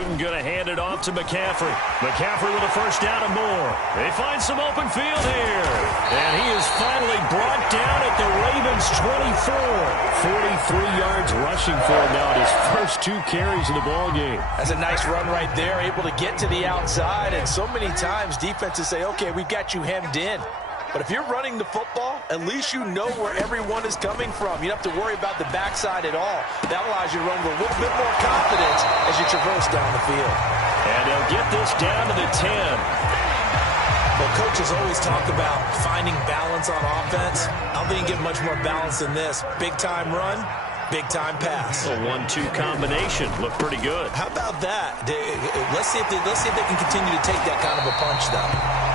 Newton going to hand it off to McCaffrey. McCaffrey with a first down and more. They find some open field here. And he is finally brought down at the Ravens' 24. 43 yards rushing for him now at his first 2 carries in the ballgame. That's a nice run right there, able to get to the outside. And so many times defenses say, okay, we've got you hemmed in. But if you're running the football, at least you know where everyone is coming from. You don't have to worry about the backside at all. That allows you to run with a little bit more confidence as you traverse down the field. And they'll get this down to the 10. Well, coaches always talk about finding balance on offense. I don't think you can get much more balance than this. Big-time run, big-time pass. A 1-2 combination. Looked pretty good. How about that? Let's see if they can continue to take that kind of a punch, though.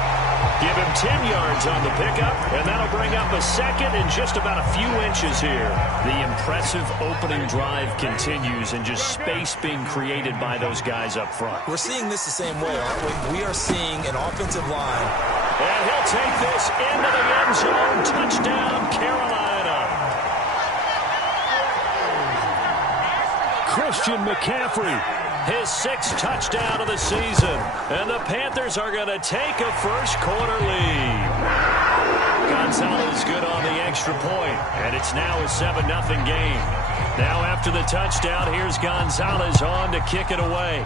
Give him 10 yards on the pickup, and that'll bring up a second and just about a few inches here. The impressive opening drive continues, and just space being created by those guys up front. We're seeing this the same way, aren't we? We are seeing an offensive line. And he'll take this into the end zone. Touchdown, Carolina. Christian McCaffrey. His 6th touchdown of the season. And the Panthers are going to take a first-quarter lead. Gonzalez good on the extra point, and it's now a 7-0 game. Now after the touchdown, here's Gonzalez on to kick it away.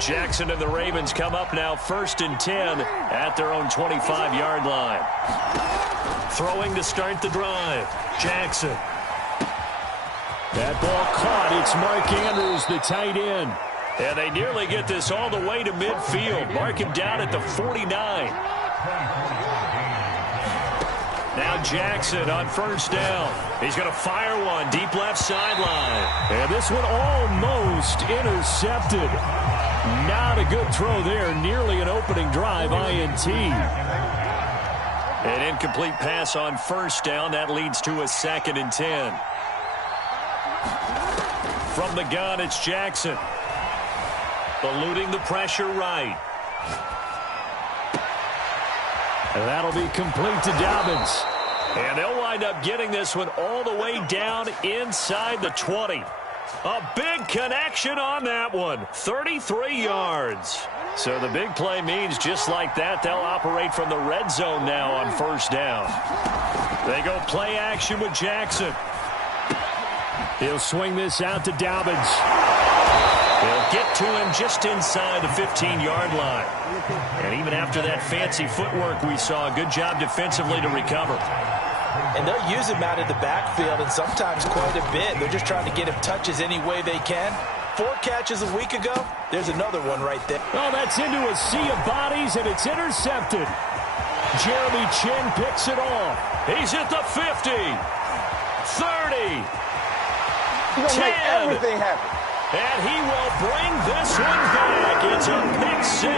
Jackson and the Ravens come up now 1st and 10 at their own 25-yard line. Throwing to start the drive. Jackson. That ball caught. It's Mark Andrews, the tight end. And they nearly get this all the way to midfield. Mark him down at the 49. Now Jackson on first down. He's going to fire one deep left sideline. And this one almost intercepted. Not a good throw there. Nearly an opening drive INT. An incomplete pass on first down. That leads to a 2nd and 10. From the gun, it's Jackson. Eluding the pressure right. And that'll be complete to Dobbins. And they'll wind up getting this one all the way down inside the 20. A big connection on that one. 33 yards. So the big play means just like that, they'll operate from the red zone now on first down. They go play action with Jackson. He'll swing this out to Dobbins. They'll get to him just inside the 15-yard line. And even after that fancy footwork we saw, a good job defensively to recover. And they'll use him out of the backfield, and sometimes quite a bit. They're just trying to get him touches any way they can. 4 catches a week ago. There's another one right there. Oh, that's into a sea of bodies, and it's intercepted. Jeremy Chin picks it off. He's at the 50. 30. 10. Make everything happen. And he will bring this one back. It's a pick 6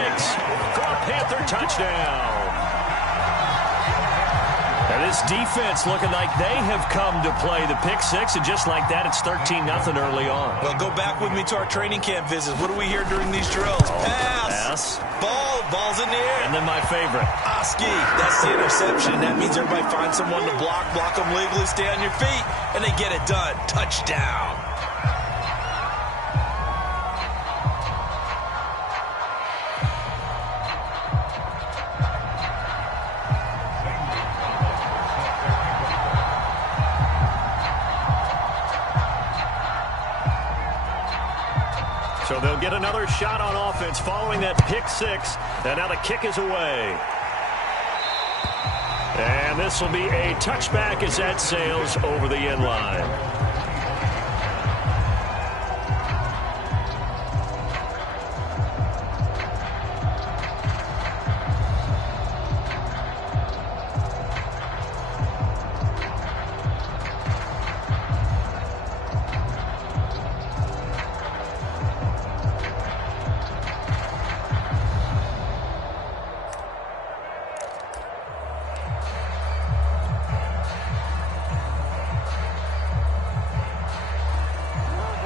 for a Panther touchdown. And this defense looking like they have come to play the pick 6, and just like that, it's 13-0 early on. Well, go back with me to our training camp visits. What do we hear during these drills? Pass. Ball's in the air. And then my favorite. Oski. That's the interception. That means everybody finds someone to block them legally, stay on your feet, and they get it done. Touchdown. So they'll get another shot on offense following that pick 6. And now the kick is away. And this will be a touchback as that sails over the end line.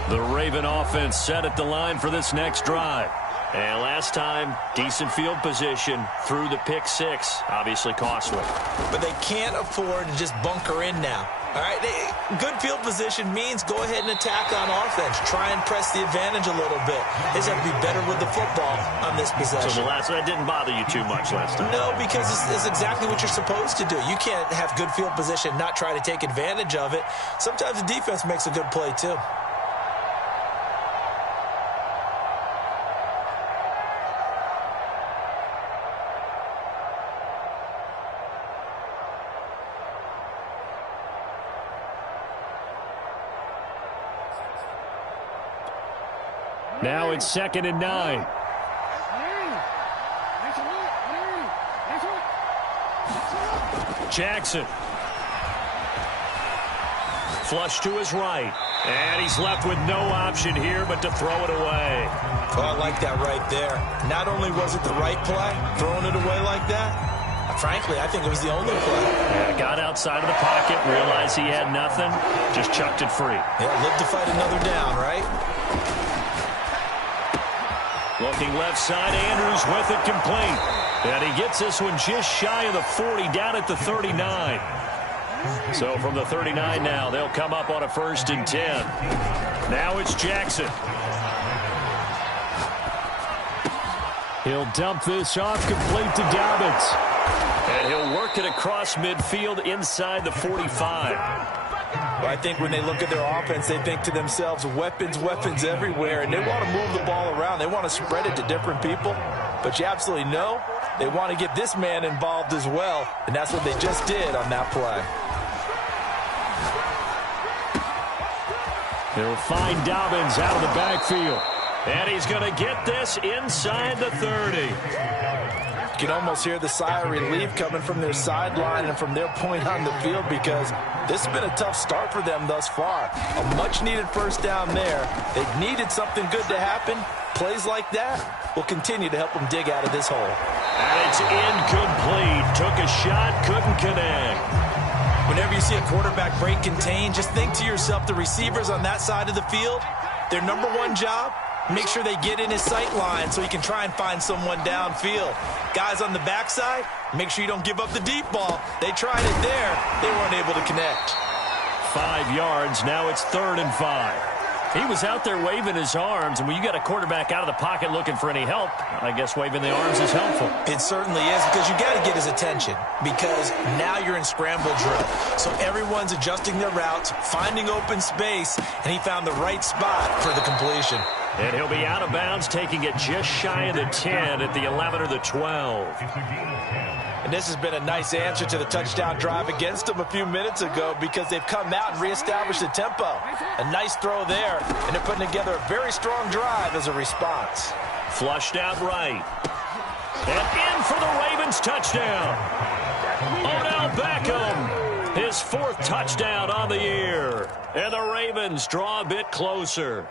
The Raven offense set at the line for this next drive. And last time, decent field position through the pick six. Obviously costly. But they can't afford to just bunker in now. All right, good field position means go ahead and attack on offense. Try and press the advantage a little bit. They just have to be better with the football on this possession. So that didn't bother you too much last time? No, because it's exactly what you're supposed to do. You can't have good field position, not try to take advantage of it. Sometimes the defense makes a good play too. Now it's 2nd and 9. Jackson. Flush to his right. And he's left with no option here but to throw it away. Oh, I like that right there. Not only was it the right play, throwing it away like that, frankly, I think it was the only play. Yeah, got outside of the pocket, realized he had nothing, just chucked it free. Yeah, lived to fight another down, right? Looking left side, Andrews with it complete. And he gets this one just shy of the 40, down at the 39. So from the 39 now, they'll come up on a 1st and 10. Now it's Jackson. He'll dump this off complete to Dobbins. And he'll work it across midfield inside the 45. Well, I think when they look at their offense, they think to themselves, weapons, weapons everywhere, and they want to move the ball around. They want to spread it to different people. But you absolutely know they want to get this man involved as well, and that's what they just did on that play. They'll find Dobbins out of the backfield. And he's going to get this inside the 30. You can almost hear the sigh of relief coming from their sideline and from their point on the field, because this has been a tough start for them thus far. A much-needed 1st down there. They've needed something good to happen. Plays like that will continue to help them dig out of this hole. And it's incomplete. Took a shot, couldn't connect. Whenever you see a quarterback break contain, just think to yourself, the receivers on that side of the field, their number one job, make sure they get in his sight line so he can try and find someone downfield. Guys on the backside, make sure you don't give up the deep ball. They tried it there. They weren't able to connect. 5 yards. Now it's 3rd and 5. He was out there waving his arms, and when you got a quarterback out of the pocket looking for any help, I guess waving the arms is helpful. It certainly is, because you got to get his attention, because now you're in scramble drill. So everyone's adjusting their routes, finding open space, and he found the right spot for the completion. And he'll be out of bounds, taking it just shy of the 10 at the 11 or the 12. And this has been a nice answer to the touchdown drive against them a few minutes ago, because they've come out and reestablished the tempo. A nice throw there, and they're putting together a very strong drive as a response. Flushed out right. And in for the Ravens touchdown. Odell Beckham, his 4th touchdown on the year. And the Ravens draw a bit closer.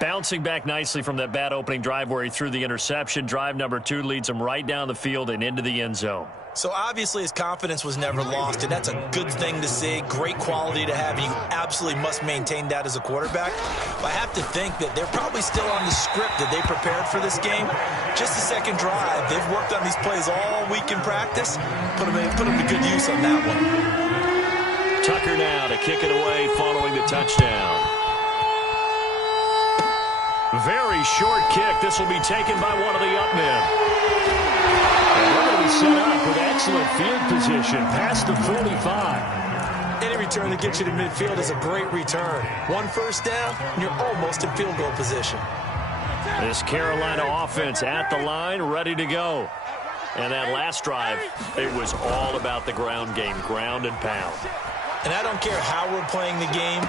Bouncing back nicely from that bad opening drive where he threw the interception. Drive number 2 leads him right down the field and into the end zone. So obviously his confidence was never lost, and that's a good thing to see. Great quality to have. You absolutely must maintain that as a quarterback. But I have to think that they're probably still on the script that they prepared for this game. Just the 2nd drive. They've worked on these plays all week in practice. Put them to good use on that one. Tucker now to kick it away following the touchdown. Very short kick. This will be taken by one of the up men. And we're going to be set up with excellent field position past the 45. Any return that gets you to midfield is a great return. 1 1st down, and you're almost in field goal position. This Carolina offense at the line, ready to go. And that last drive, it was all about the ground game, ground and pound. And I don't care how we're playing the game.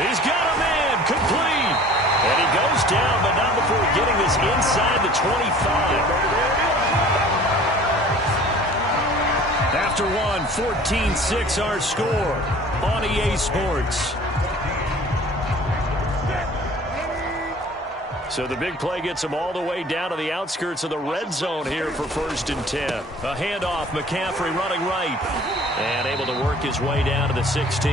He's got a man, complete. And he goes down, but not before getting this inside the 25. After one, 14-6 our score on EA Sports. So the big play gets him all the way down to the outskirts of the red zone here for 1st and 10. A handoff, McCaffrey running right. And able to work his way down to the 16.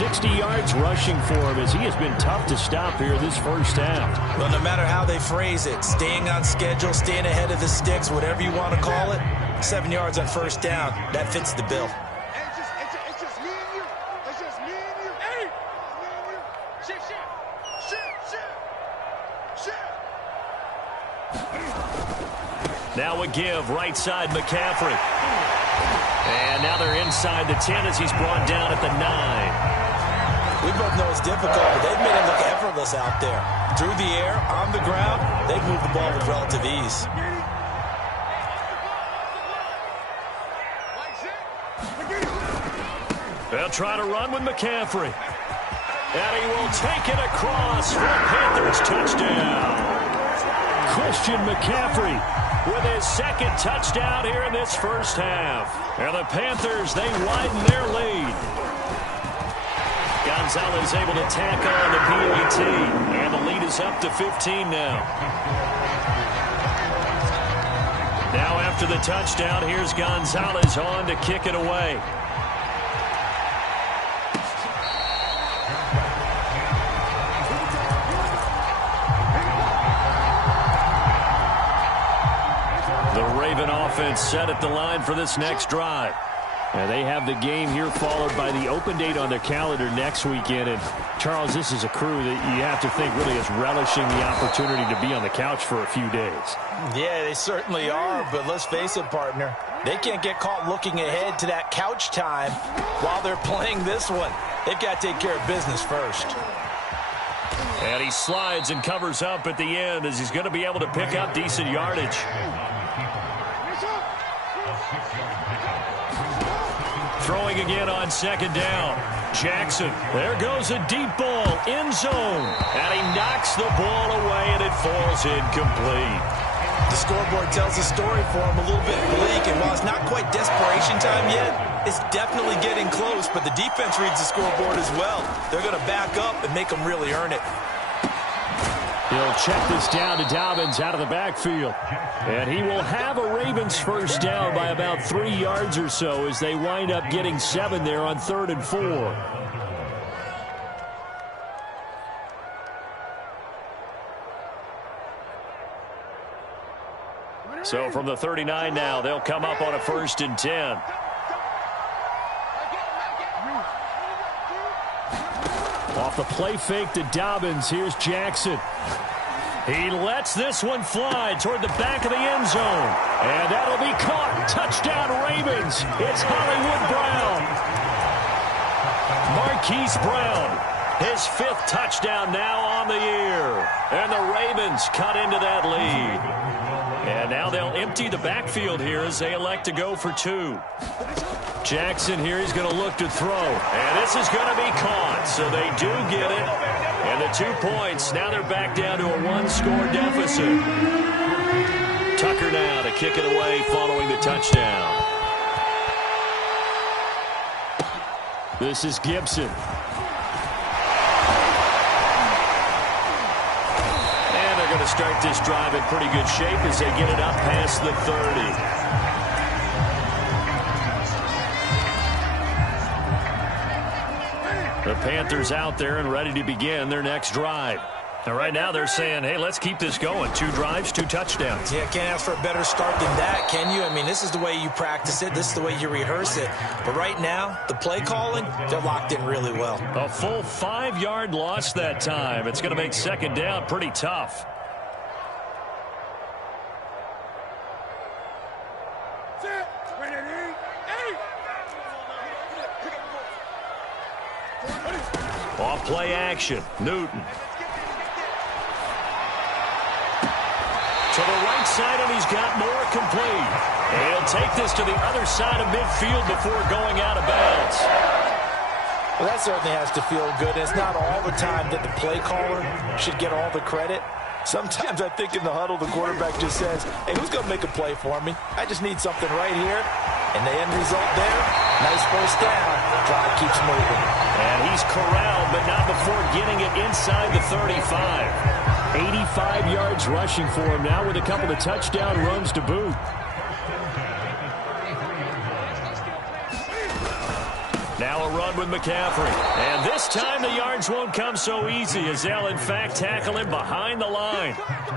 60 yards rushing for him as he has been tough to stop here this first half. Well, no matter how they phrase it, staying on schedule, staying ahead of the sticks, whatever you want to call it, 7 yards on first down, that fits the bill. It's just me and you. It's just me and you. Hey! Me and you. Shift. Now a give, right side McCaffrey. And now they're inside the 10 as he's brought down at the 9. We both know it's difficult, but they've made it look effortless out there. Through the air, on the ground, they've moved the ball with relative ease. They'll try to run with McCaffrey. And he will take it across for a Panthers touchdown. Christian McCaffrey with his second touchdown here in this first half. And the Panthers, they widen their lead. Gonzalez able to tack on the PAT. And the lead is up to 15 now. Now after the touchdown, here's Gonzalez on to kick it away. Offense set at the line for this next drive. And they have the game here followed by the open date on their calendar next weekend. And Charles, this is a crew that you have to think really is relishing the opportunity to be on the couch for a few days. Yeah, they certainly are, but let's face it, partner. They can't get caught looking ahead to that couch time while they're playing this one. They've got to take care of business first. And he slides and covers up at the end as he's going to be able to pick up decent yardage. Throwing again on second down. Jackson. There goes a deep ball. End zone. And he knocks the ball away, and it falls incomplete. The scoreboard tells the story for him, a little bit bleak. And while it's not quite desperation time yet, it's definitely getting close. But the defense reads the scoreboard as well. They're going to back up and make them really earn it. He'll check this down to Dobbins out of the backfield. And he will have a Ravens first down by about 3 yards or so as they wind up getting 7 there on 3rd and 4. So from the 39 now, they'll come up on a 1st and 10. Off the play fake to Dobbins, here's Jackson. He lets this one fly toward the back of the end zone. And that'll be caught. Touchdown Ravens. It's Hollywood Brown. Marquise Brown. His 5th touchdown now on the year. And the Ravens cut into that lead. And now they'll empty the backfield here as they elect to go for 2. Jackson here, he's going to look to throw. And this is going to be caught. So they do get it. And the 2 points, now they're back down to a 1-score deficit. Tucker now to kick it away following the touchdown. This is Gibson. And they're going to start this drive in pretty good shape as they get it up past the 30. The Panthers out there and ready to begin their next drive. And right now they're saying, hey, let's keep this going. 2 drives, 2 touchdowns. Yeah, can't ask for a better start than that, can you? I mean, this is the way you practice it. This is the way you rehearse it. But right now, the play calling, they're locked in really well. A full 5-yard loss that time. It's going to make second down pretty tough. Off play action. Newton. To the right side, and he's got more complete. And he'll take this to the other side of midfield before going out of bounds. Well, that certainly has to feel good. It's not all the time that the play caller should get all the credit. Sometimes I think in the huddle, the quarterback just says, hey, who's going to make a play for me? I just need something right here. And the end result there, nice first down. Drive keeps moving. And he's corralled, but not before getting it inside the 35. 85 yards rushing for him now with a couple of touchdown runs to boot. Now a run with McCaffrey. And this time the yards won't come so easy as they'll, in fact, tackle him behind the line.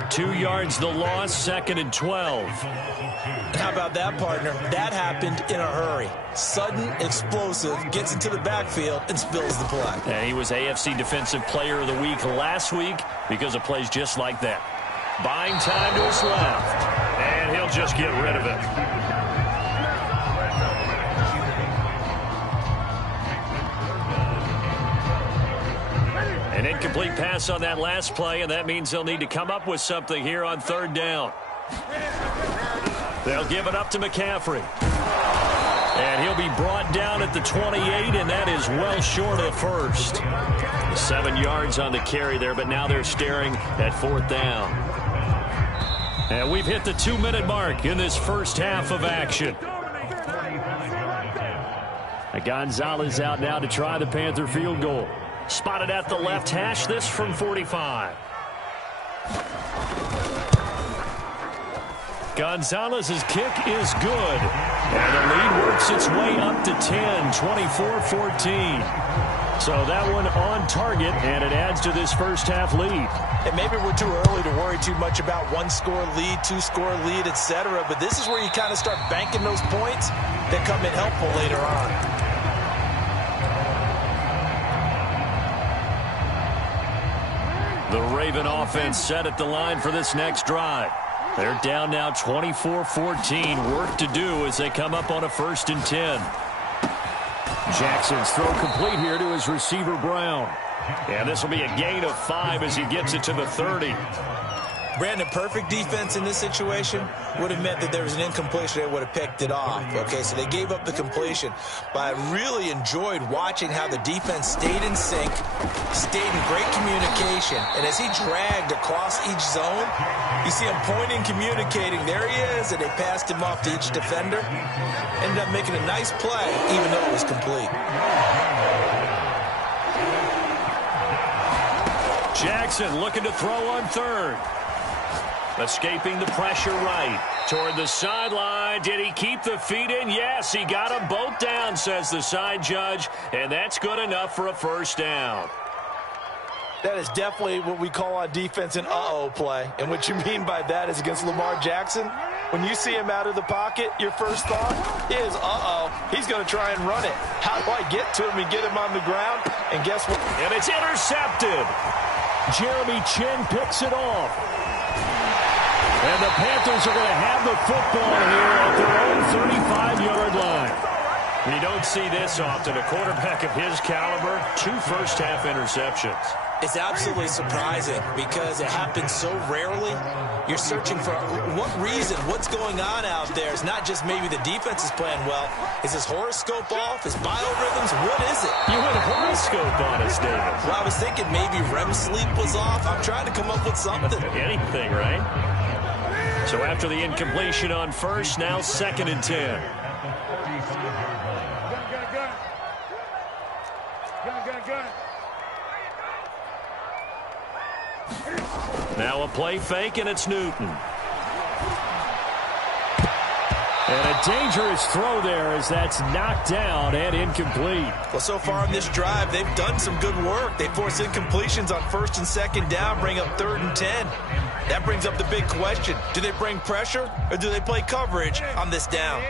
2 yards the loss, 2nd and 12. How about that, partner? That happened in a hurry. Sudden, explosive, gets into the backfield, and spills the play. And he was AFC Defensive Player of the Week last week because of plays just like that. Buying time to his left. And he'll just get rid of it. An incomplete pass on that last play, and that means they'll need to come up with something here on 3rd down. They'll give it up to McCaffrey. And he'll be brought down at the 28, and that is well short of the first. 7 yards on the carry there, but now they're staring at 4th down. And we've hit the 2-minute mark in this first half of action. Gonzalez out now to try the Panther field goal. Spotted at the left hash, this from 45. Gonzalez's kick is good. And the lead works its way up to 10, 24-14. So that one on target, and it adds to this first half lead. And maybe we're too early to worry too much about 1-score lead, 2-score lead, etc. But this is where you kind of start banking those points that come in helpful later on. The Raven offense set at the line for this next drive. They're down now 24-14. Work to do as they come up on a 1st and 10. Jackson's throw complete here to his receiver, Brown. And this will be a gain of 5 as he gets it to the 30. Brandon, perfect defense in this situation would have meant that there was an incompletion. They would have picked it off. Okay, so they gave up the completion. But I really enjoyed watching how the defense stayed in sync, stayed in great communication. And as he dragged across each zone, you see him pointing, communicating. There he is, and they passed him off to each defender. Ended up making a nice play, even though it was complete. Jackson looking to throw on 3rd. Escaping the pressure right. Toward the sideline. Did he keep the feet in? Yes, he got them both down, says the side judge. And that's good enough for a 1st down. That is definitely what we call on defense an uh-oh play. And what you mean by that is against Lamar Jackson, when you see him out of the pocket, your first thought is, uh-oh, he's going to try and run it. How do I get to him and get him on the ground? And guess what? And it's intercepted. Jeremy Chin picks it off. And the Panthers are going to have the football here at their own 35-yard line. You don't see this often. A quarterback of his caliber, 2 first-half interceptions. It's absolutely surprising because it happens so rarely. You're searching for what reason, what's going on out there. It's not just maybe the defense is playing well. Is his horoscope off? His biorhythms? What is it? You went horoscope on us, David. Well, I was thinking maybe REM sleep was off. I'm trying to come up with something. Anything, right? So after the incompletion on 1st, now 2nd and 10. Now a play fake, and it's Newton. And a dangerous throw there as that's knocked down and incomplete. Well, so far on this drive, they've done some good work. They force incompletions on 1st and 2nd down, bring up 3rd and 10. That brings up the big question. Do they bring pressure or do they play coverage on this down?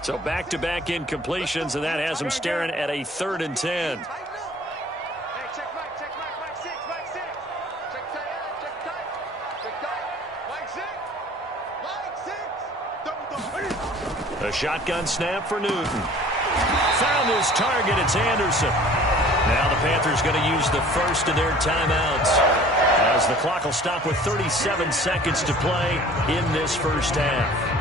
So back-to-back incompletions, and that has them staring at a 3rd and 10. A shotgun snap for Newton. Found his target. It's Anderson. Now the Panthers going to use the first of their timeouts, as the clock will stop with 37 seconds to play in this first half.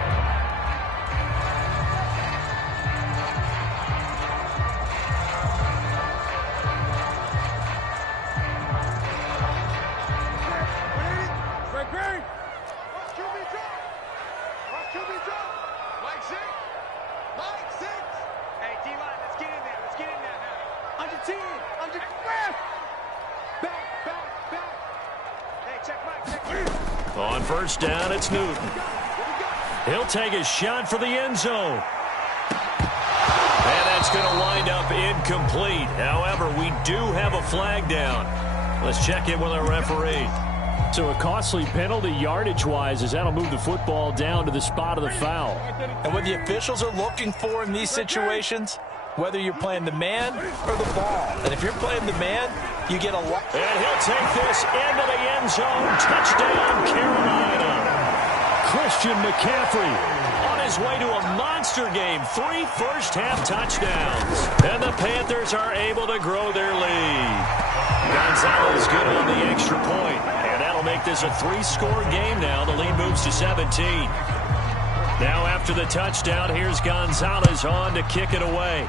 On 1st down, it's Newton. He'll take his shot for the end zone. And That's going to wind up incomplete. However, we do have a flag down. Let's check in with our referee. So a costly penalty yardage-wise, as that'll move the football down to the spot of the foul. And what the officials are looking for in these situations, whether you're playing the man or the ball. And if you're playing the man, you get a lot. And he'll take this into the end zone. Touchdown, Carolina. Christian McCaffrey on his way to a monster game. 3 first-half touchdowns. And the Panthers are able to grow their lead. Gonzalez good on the extra point. And that'll make this a 3-score game now. The lead moves to 17. Now after the touchdown, here's Gonzalez on to kick it away.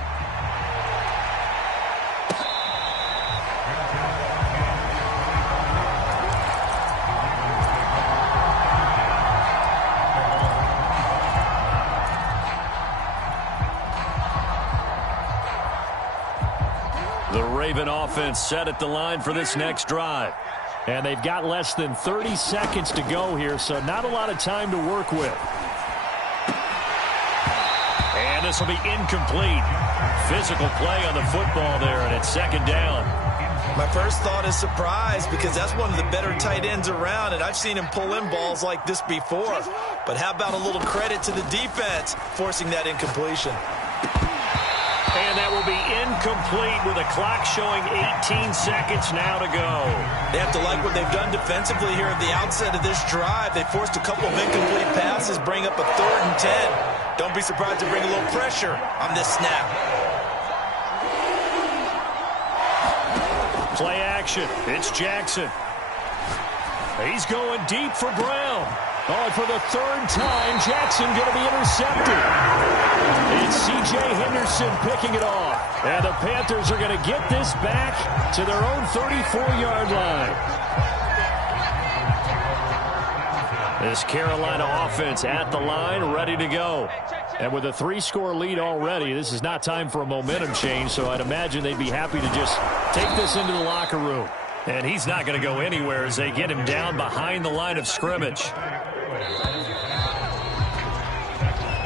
The Raven offense set at the line for this next drive. And they've got less than 30 seconds to go here, so not a lot of time to work with. And this will be incomplete. Physical play on the football there, and it's second down. My first thought is surprise, because that's one of the better tight ends around, and I've seen him pull in balls like this before. But how about a little credit to the defense forcing that incompletion? And that will be incomplete with a clock showing 18 seconds now to go. They have to like what they've done defensively here at the outset of this drive. They forced a couple of incomplete passes, bring up a 3rd and 10. Don't be surprised to bring a little pressure on this snap. Play action. It's Jackson. He's going deep for Brown. Oh, for the 3rd time, Jackson going to be intercepted. It's C.J. Henderson picking it off. And the Panthers are going to get this back to their own 34-yard line. This Carolina offense at the line, ready to go. And with a 3-score lead already, this is not time for a momentum change, so I'd imagine they'd be happy to just take this into the locker room. And he's not going to go anywhere as they get him down behind the line of scrimmage.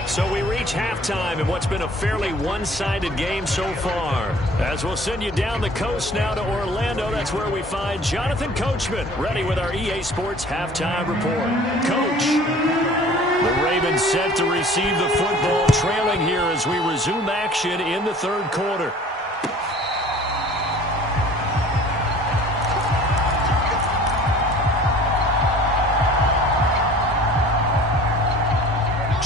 So we reach halftime in what's been a fairly one-sided game so far. As we'll send you down the coast now to Orlando, that's where we find Jonathan Coachman, ready with our EA Sports Halftime Report. Coach, the Ravens set to receive the football, trailing here as we resume action in the 3rd quarter.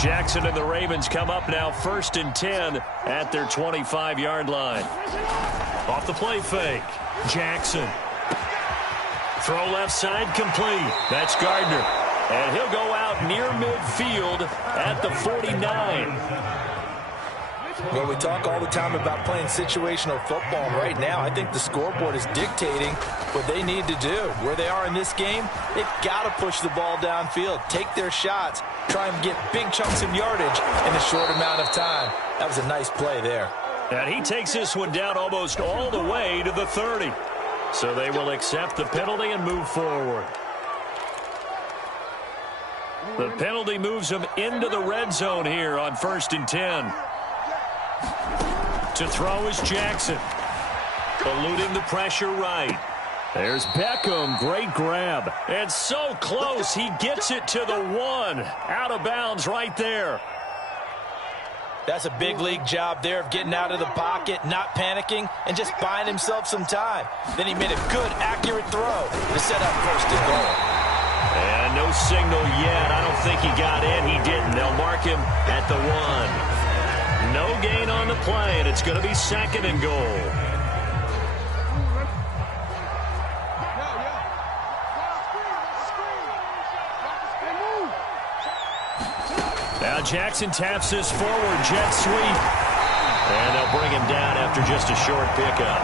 Jackson and the Ravens come up now 1st and 10 at their 25-yard line. Off the play fake. Jackson. Throw left side complete. That's Gardner. And he'll go out near midfield at the 49. Well, we talk all the time about playing situational football. Right now, I think the scoreboard is dictating what they need to do. Where they are in this game, they've got to push the ball downfield, take their shots, try and get big chunks of yardage in a short amount of time. That was a nice play there. And he takes this one down almost all the way to the 30. So they will accept the penalty and move forward. The penalty moves them into the red zone here on 1st and 10. To throw is Jackson. Eluding the pressure right. There's Beckham. Great grab. And so close, he gets it to the 1. Out of bounds right there. That's a big league job there of getting out of the pocket, not panicking, and just buying himself some time. Then he made a good, accurate throw to set up 1st and goal. And no signal yet. I don't think he got in. He didn't. They'll mark him at the 1. No gain on the play, and it's going to be 2nd and goal. Now Jackson taps this forward, jet sweep. And they'll bring him down after just a short pickup.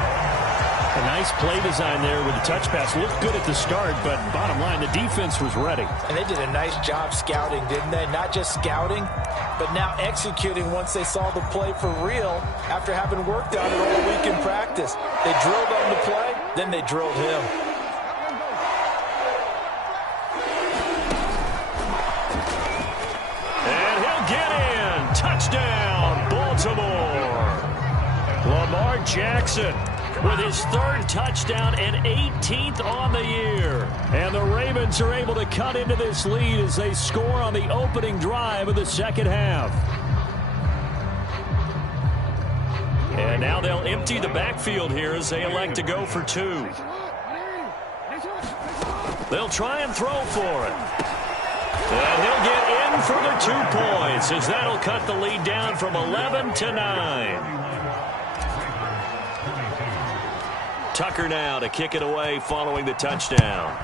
A nice play design there with the touch pass. Looked good at the start, but bottom line, the defense was ready. And they did a nice job scouting, didn't they? Not just scouting, but now executing once they saw the play for real after having worked on it all week in practice. They drilled on the play, then they drilled him. And he'll get in. Touchdown, Baltimore. Jackson with his 3rd touchdown and 18th on the year. And the Ravens are able to cut into this lead as they score on the opening drive of the second half. And now they'll empty the backfield here as they elect to go for 2. They'll try and throw for it. And he'll get in for the 2 points as that'll cut the lead down from 11 to 9. Tucker now to kick it away following the touchdown.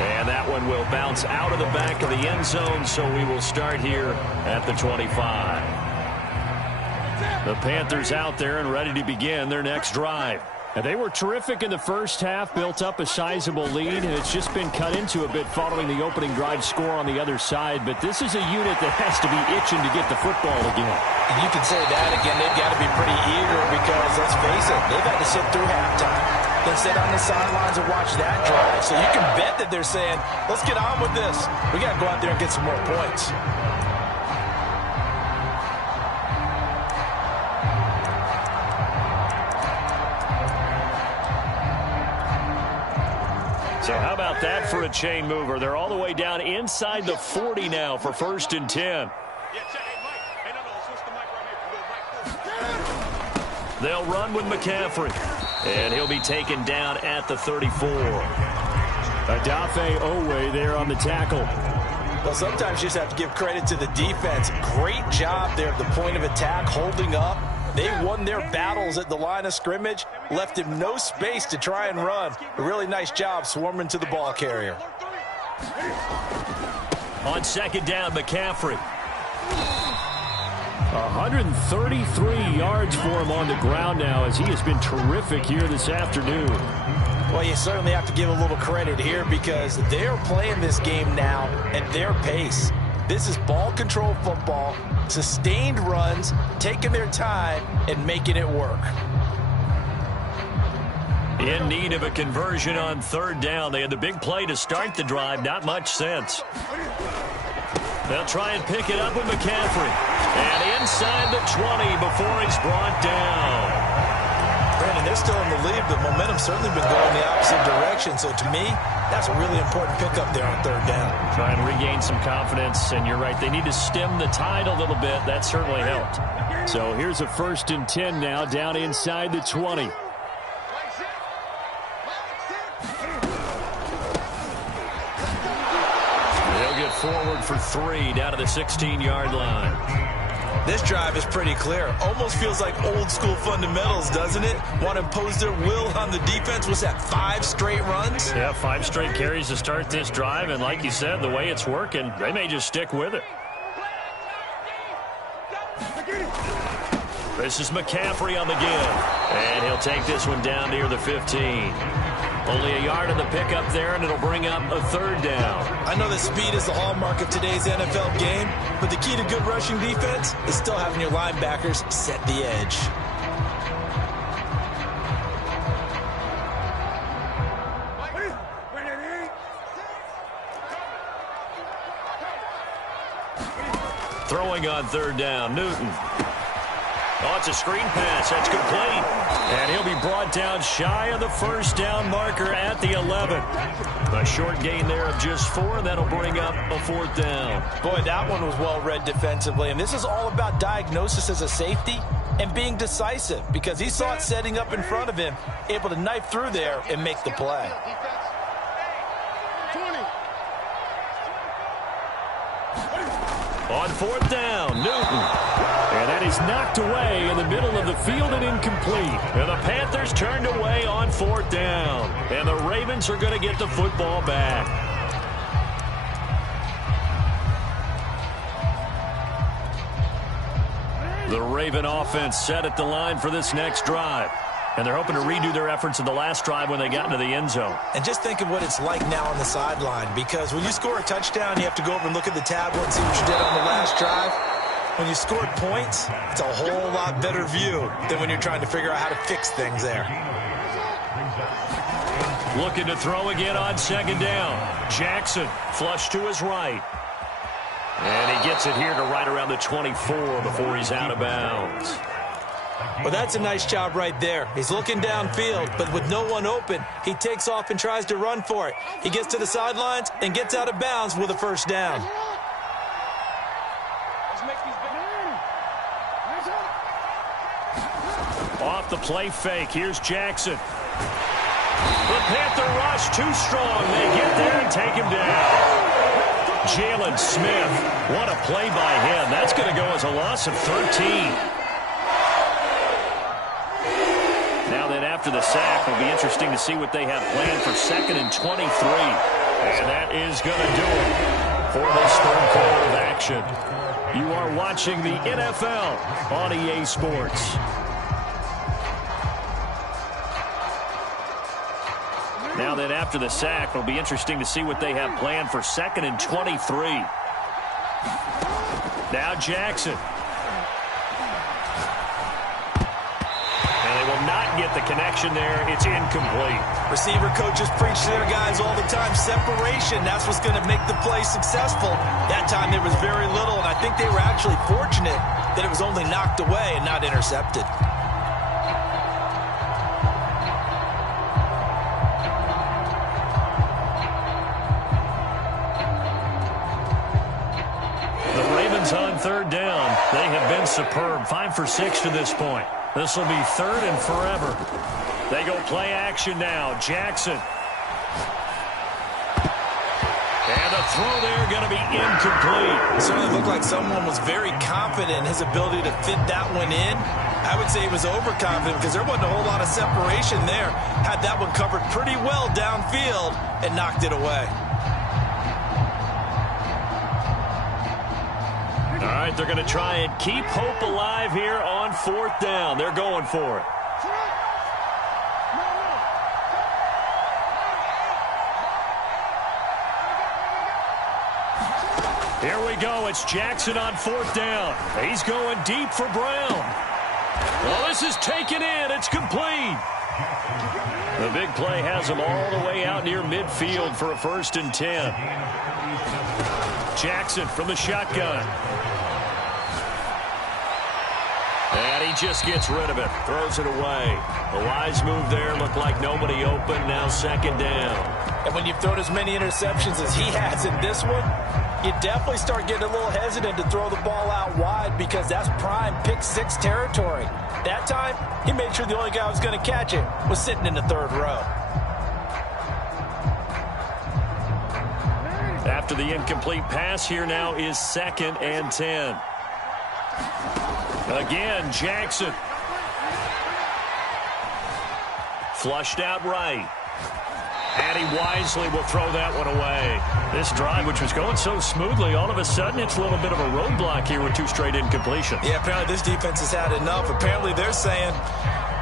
And that one will bounce out of the back of the end zone, so we will start here at the 25. The Panthers out there and ready to begin their next drive. And they were terrific in the first half, built up a sizable lead, and it's just been cut into a bit following the opening drive score on the other side. But this is a unit that has to be itching to get the football again. And you can say that again. They've got to be pretty eager because, let's face it, they've had to sit through halftime, then sit on the sidelines and watch that drive. So you can bet that they're saying, let's get on with this. We got to go out there and get some more points. So how about that for a chain mover? They're all the way down inside the 40 now for 1st and 10. They'll run with McCaffrey, and he'll be taken down at the 34. Adafe Owe there on the tackle. Well, sometimes you just have to give credit to the defense. Great job there at the point of attack, holding up. They won their battles at the line of scrimmage, left him no space to try and run. A really nice job swarming to the ball carrier. On 2nd down, McCaffrey. 133 yards for him on the ground now as he has been terrific here this afternoon. Well, you certainly have to give a little credit here because they're playing this game now at their pace. This is ball control football, sustained runs, taking their time and making it work. In need of a conversion on 3rd down. They had the big play to start the drive. Not much sense. They'll try and pick it up with McCaffrey. And inside the 20 before he's brought down. Brandon, they're still in the lead, but momentum's certainly been going the opposite direction. So to me, that's a really important pickup there on 3rd down. Try and regain some confidence, and you're right. They need to stem the tide a little bit. That certainly helped. So here's a 1st and 10 now down inside the 20. They'll get forward for 3 down to the 16-yard line. This drive is pretty clear. Almost feels like old school fundamentals, doesn't it? Want to impose their will on the defense. What's that, 5 straight runs? Yeah, 5 straight carries to start this drive. And like you said, the way it's working, they may just stick with it. This is McCaffrey on the give. And he'll take this one down near the 15. Only a yard on the pickup there, and it'll bring up a 3rd down. I know that speed is the hallmark of today's NFL game, but the key to good rushing defense is still having your linebackers set the edge. Throwing on 3rd down, Newton. Oh, it's a screen pass. That's complete. And he'll be brought down shy of the 1st down marker at the 11. A short gain there of just 4, and that'll bring up a 4th down. Boy, that one was well read defensively. And this is all about diagnosis as a safety and being decisive because he saw it setting up in front of him, able to knife through there and make the play. On 4th down, Newton. And that is knocked away in the middle of the field and incomplete. And the Panthers turned away on 4th down. And the Ravens are going to get the football back. The Raven offense set at the line for this next drive. And they're hoping to redo their efforts in the last drive when they got into the end zone. And just think of what it's like now on the sideline, because when you score a touchdown, you have to go over and look at the tablet and see what you did on the last drive. When you scored points, it's a whole lot better view than when you're trying to figure out how to fix things there. Looking to throw again on 2nd down. Jackson flush to his right. And he gets it here to right around the 24 before he's out of bounds. Well, that's a nice job right there. He's looking downfield, but with no one open, he takes off and tries to run for it. He gets to the sidelines and gets out of bounds with a first down. Off the play fake, here's Jackson. The Panther rush too strong. They get there and take him down. Jalen Smith, what a play by him. That's going to go as a loss of 13. Now then, after the sack, it'll be interesting to see what they have planned for 2nd and 23. And that is going to do it for this third quarter of action. You are watching the NFL on EA Sports. Now then, after the sack, it'll be interesting to see what they have planned for 2nd and 23. Now Jackson. And they will not get the connection there. It's incomplete. Receiver coaches preach to their guys all the time. Separation, that's what's going to make the play successful. That time there was very little, and I think they were actually fortunate that it was only knocked away and not intercepted. On third down, they have been superb. 5 for 6 to this point. This will be 3rd and forever. They go play action now. Jackson. And the throw there going to be incomplete. It certainly looked like someone was very confident in his ability to fit that one in. I would say he was overconfident because there wasn't a whole lot of separation there. Had that one covered pretty well downfield and knocked it away. All right, they're going to try and keep hope alive here on 4th down. They're going for it. Here we go. It's Jackson on 4th down. He's going deep for Brown. Well, this is taken in. It's complete. The big play has him all the way out near midfield for a 1st and 10. Jackson from the shotgun. And he just gets rid of it. Throws it away. A wise move there. Looked like nobody open. Now 2nd down. And when you've thrown as many interceptions as he has in this one, you definitely start getting a little hesitant to throw the ball out wide because that's prime pick 6 territory. That time, he made sure the only guy who was going to catch it was sitting in the 3rd row. After the incomplete pass, here now is 2nd and 10. Again, Jackson. Flushed out right. And he wisely will throw that one away. This drive, which was going so smoothly, all of a sudden it's a little bit of a roadblock here with 2 straight incompletions. Yeah, apparently this defense has had enough. Apparently they're saying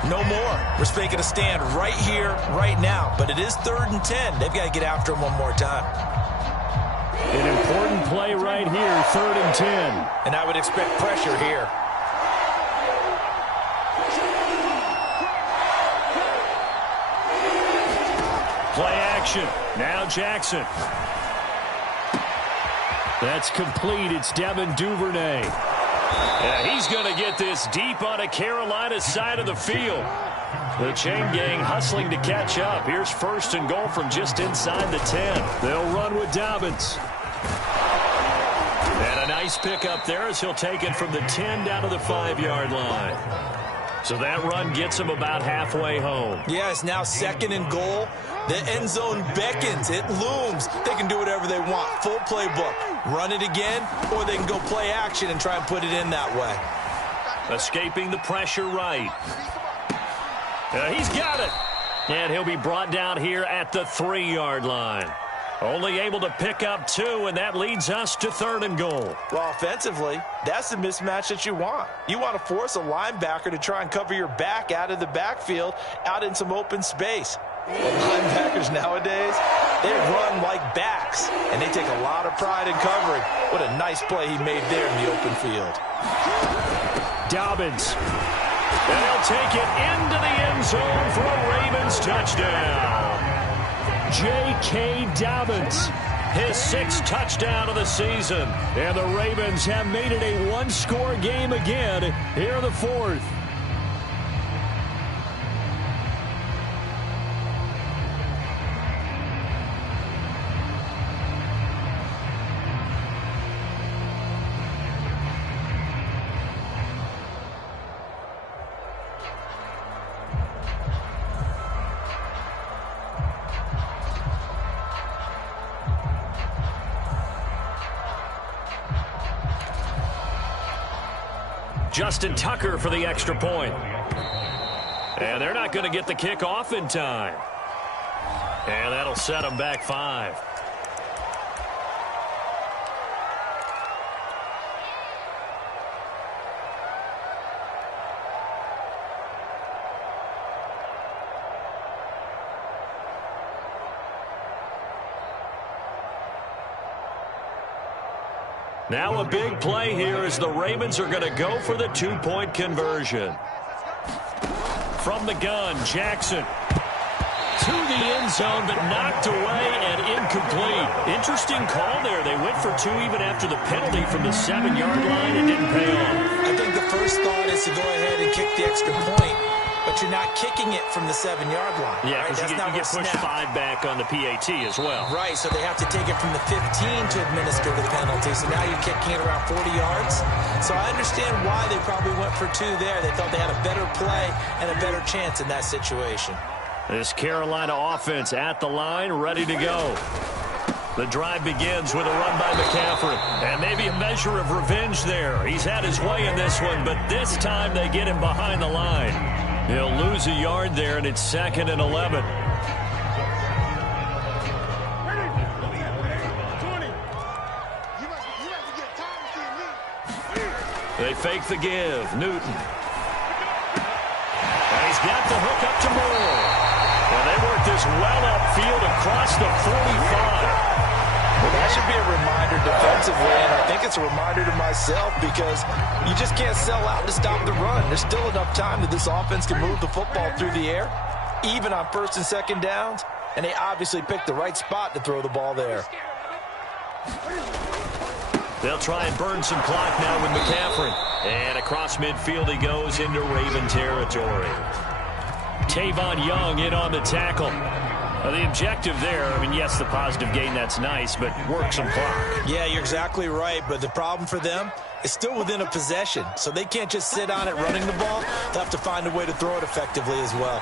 no more. We're making a stand right here, right now. But it is 3rd and 10. They've got to get after him one more time. An important play right here, 3rd and 10. And I would expect pressure here. Play action. Now Jackson. That's complete. It's Devin Duvernay. Yeah, he's going to get this deep on a Carolina side of the field. The chain gang hustling to catch up. Here's 1st and goal from just inside the 10. They'll run with Dobbins. And a nice pickup there as he'll take it from the 10 down to the 5-yard line. So that run gets him about halfway home. Yeah, it's now 2nd and goal. The end zone beckons. It looms. They can do whatever they want. Full playbook. Run it again, or they can go play action and try and put it in that way. Escaping the pressure right. He's got it. And he'll be brought down here at the 3-yard line. Only able to pick up 2, and that leads us to 3rd and goal. Well, offensively, that's the mismatch that you want. You want to force a linebacker to try and cover your back out of the backfield, out in some open space. Well, linebackers nowadays, they run like backs, and they take a lot of pride in covering. What a nice play he made there in the open field. Dobbins. And he'll take it into the end zone for a Ravens touchdown. J.K. Dobbins. his 6th touchdown of the season. And the Ravens have made it a one-score game again here in the 4th. Justin Tucker for the extra point. And they're not going to get the kick off in time. And that'll set them back 5. Now a big play here as the Ravens are going to go for the 2-point conversion. From the gun, Jackson to the end zone, but knocked away and incomplete. Interesting call there. They went for 2 even after the penalty from the 7-yard line. It didn't pay off. I think the first thought is to go ahead and kick the extra point, but you're not kicking it from the 7-yard line. Yeah, because right? you get pushed 5 back on the PAT as well. Right, so they have to take it from the 15 to administer the penalty. So now you're kicking it around 40 yards. So I understand why they probably went for 2 there. They thought they had a better play and a better chance in that situation. This Carolina offense at the line, ready to go. The drive begins with a run by McCaffrey. And maybe a measure of revenge there. He's had his way in this one, but this time they get him behind the line. He'll lose a yard there, and it's 2nd and 11. They fake the give. Newton. And he's got the hook up to Moore. And they work this well upfield across the 45. Well, that should be a reminder defensively, and I think it's a reminder to myself because you just can't sell out to stop the run. There's still enough time that this offense can move the football through the air, even on 1st and 2nd downs, and they obviously picked the right spot to throw the ball there. They'll try and burn some clock now with McCaffrey. And across midfield he goes into Raven territory. Tavon Young in on the tackle. The objective there, I mean, yes, the positive gain, that's nice, but work some clock. Yeah, you're exactly right, but the problem for them is still within a possession, so they can't just sit on it running the ball. They'll have to find a way to throw it effectively as well.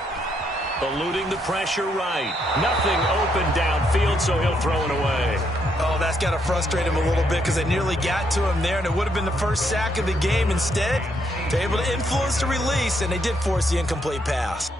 Eluding the pressure right. Nothing open downfield, so he'll throw it away. Oh, that's got to frustrate him a little bit because they nearly got to him there, and it would have been the first sack of the game. Instead, they're able to influence the release, and they did force the incomplete pass.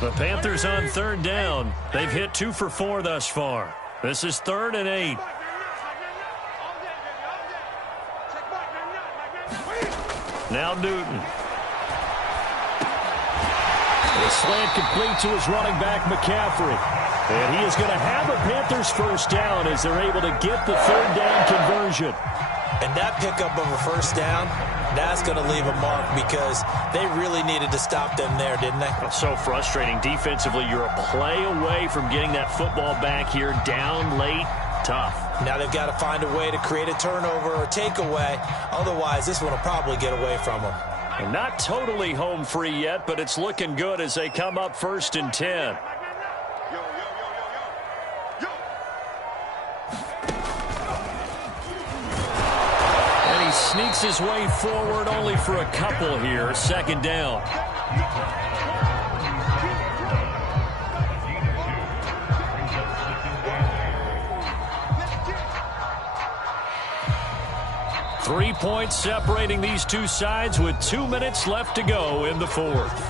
The Panthers on 3rd down. They've hit 2 for 4 thus far. This is 3rd and 8. Now Newton. A slant complete to his running back, McCaffrey. And he is going to have a Panthers 1st down as they're able to get the 3rd down conversion. And that pickup of a 1st down, that's going to leave a mark because they really needed to stop them there, didn't they? So frustrating. Defensively, you're a play away from getting that football back here down late. Tough. Now they've got to find a way to create a turnover or takeaway. Otherwise, this one will probably get away from them. And not totally home free yet, but it's looking good as they come up 1st and 10. makes his way forward only for a couple here. Second down. Three points separating these two sides with 2 minutes left to go in the fourth.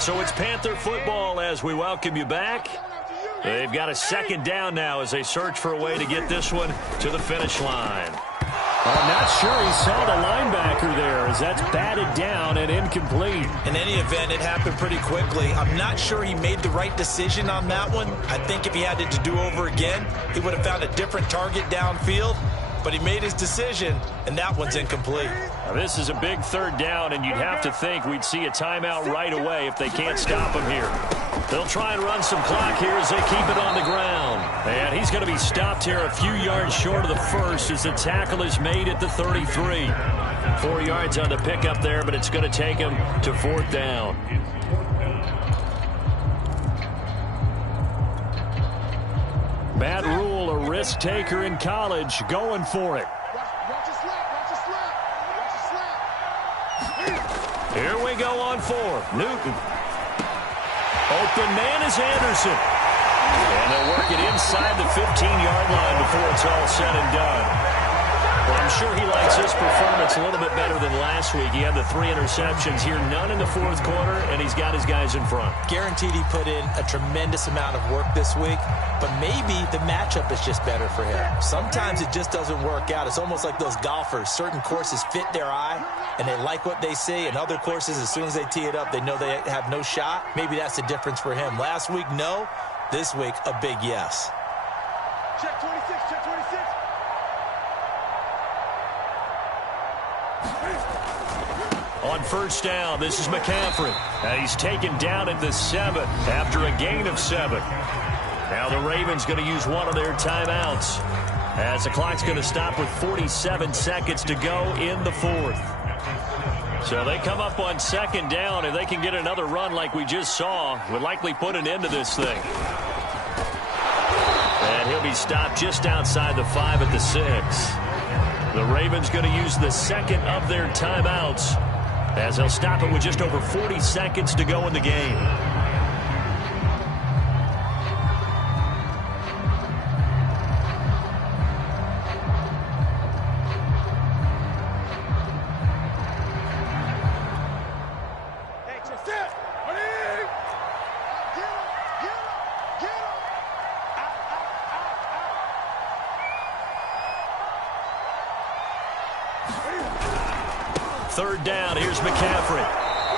So it's Panther football as we welcome you back. They've got a second down now as they search for a way to get this one to the finish line. I'm not sure he saw the linebacker there as that's batted down and incomplete. In any event, it happened pretty quickly. I'm not sure he made the right decision on that one. I think if he had it to do over again, he would have found a different target downfield. But he made his decision, and that one's incomplete. Now, this is a big third down, and you'd have to think we'd see a timeout right away if they can't stop him here. They'll try and run some clock here as they keep it on the ground. And he's going to be stopped here a few yards short of the first as the tackle is made at the 33. 4 yards on the pickup there, but it's going to take him to fourth down. Matt Rule, a risk taker in college, going for it. Here we go on fourth. Newton. Open man is Anderson. And they'll work it inside the 15-yard line before it's all said and done. Well, I'm sure he likes his performance a little bit better than last week. He had the 3 interceptions here, none in the fourth quarter, and he's got his guys in front. Guaranteed he put in a tremendous amount of work this week, but maybe the matchup is just better for him. Sometimes it just doesn't work out. It's almost like those golfers. Certain courses fit their eye, and they like what they see, and other courses, as soon as they tee it up, they know they have no shot. Maybe that's the difference for him. Last week, no. This week, a big yes. Check 26, check 26. On first down, this is McCaffrey. And he's taken down at the 7 after a gain of 7. Now the Ravens going to use one of their timeouts as the clock's going to stop with 47 seconds to go in the fourth. So they come up on second down. If they can get another run like we just saw, would likely put an end to this thing. And he'll be stopped just outside the 5 at the 6. The Ravens going to use the second of their timeouts as they'll stop it with just over 40 seconds to go in the game. Third down, here's McCaffrey.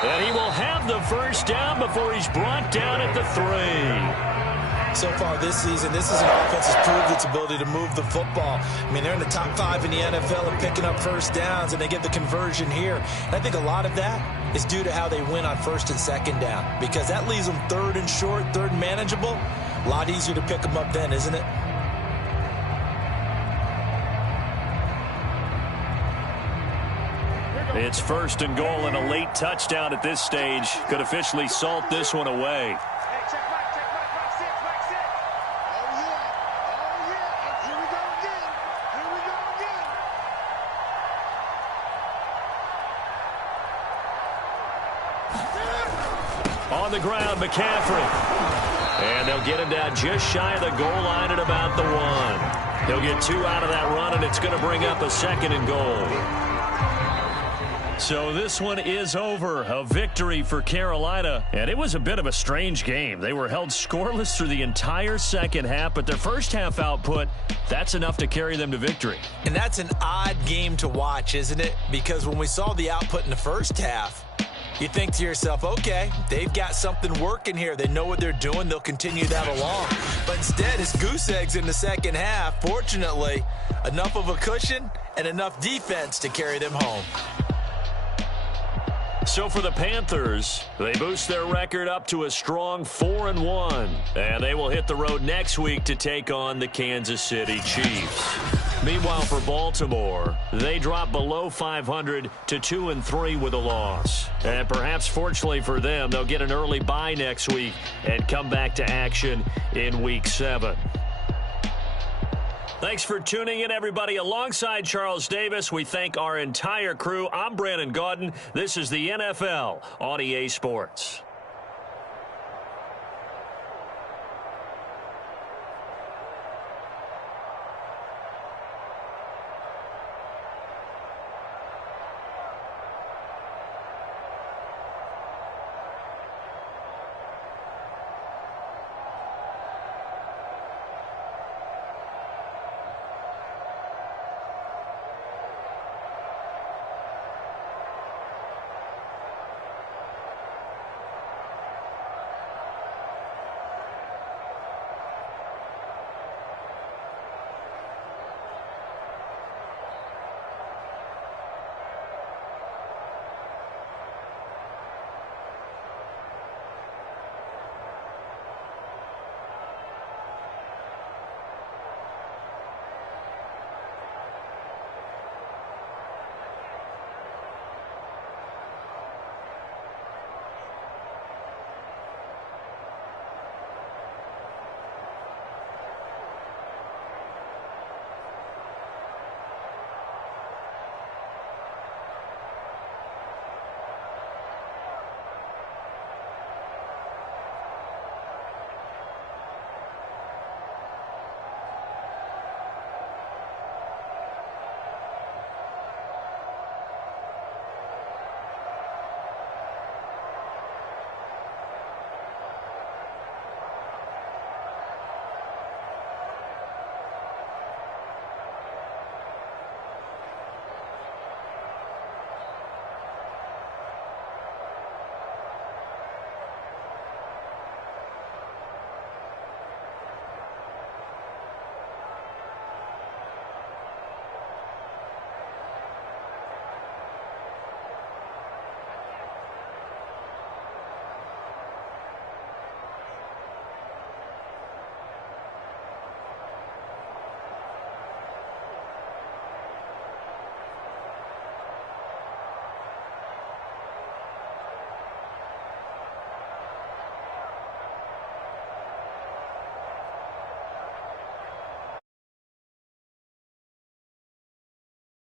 And he will have the first down before he's brought down at the 3. So far this season, this is an offense that's proved its ability to move the football. I mean, they're in the top 5 in the NFL and picking up first downs, and they get the conversion here. And I think a lot of that is due to how they win on first and second down, because that leaves them third and short, third and manageable. A lot easier to pick them up then, isn't it? It's first and goal, and a late touchdown at this stage could officially salt this one away. Hey, check back, back 6, back 6. Oh, yeah. Here we go again. Here we go again. On the ground, McCaffrey. And they'll get him down just shy of the goal line at about the 1. He'll get 2 out of that run, and it's going to bring up a second and goal. So this one is over. A victory for Carolina. And it was a bit of a strange game. They were held scoreless through the entire second half, but their first half output, that's enough to carry them to victory. And that's an odd game to watch, isn't it? Because when we saw the output in the first half, you think to yourself, okay, they've got something working here. They know what they're doing. They'll continue that along. But instead, it's goose eggs in the second half. Fortunately, enough of a cushion and enough defense to carry them home. So for the Panthers, they boost their record up to a strong 4-1. And they will hit the road next week to take on the Kansas City Chiefs. Meanwhile, for Baltimore, they drop below 500 to 2-3 with a loss. And perhaps fortunately for them, they'll get an early bye next week and come back to action in Week 7. Thanks for tuning in, everybody. Alongside Charles Davis, we thank our entire crew. I'm Brandon Gaudin. This is the NFL on EA Sports.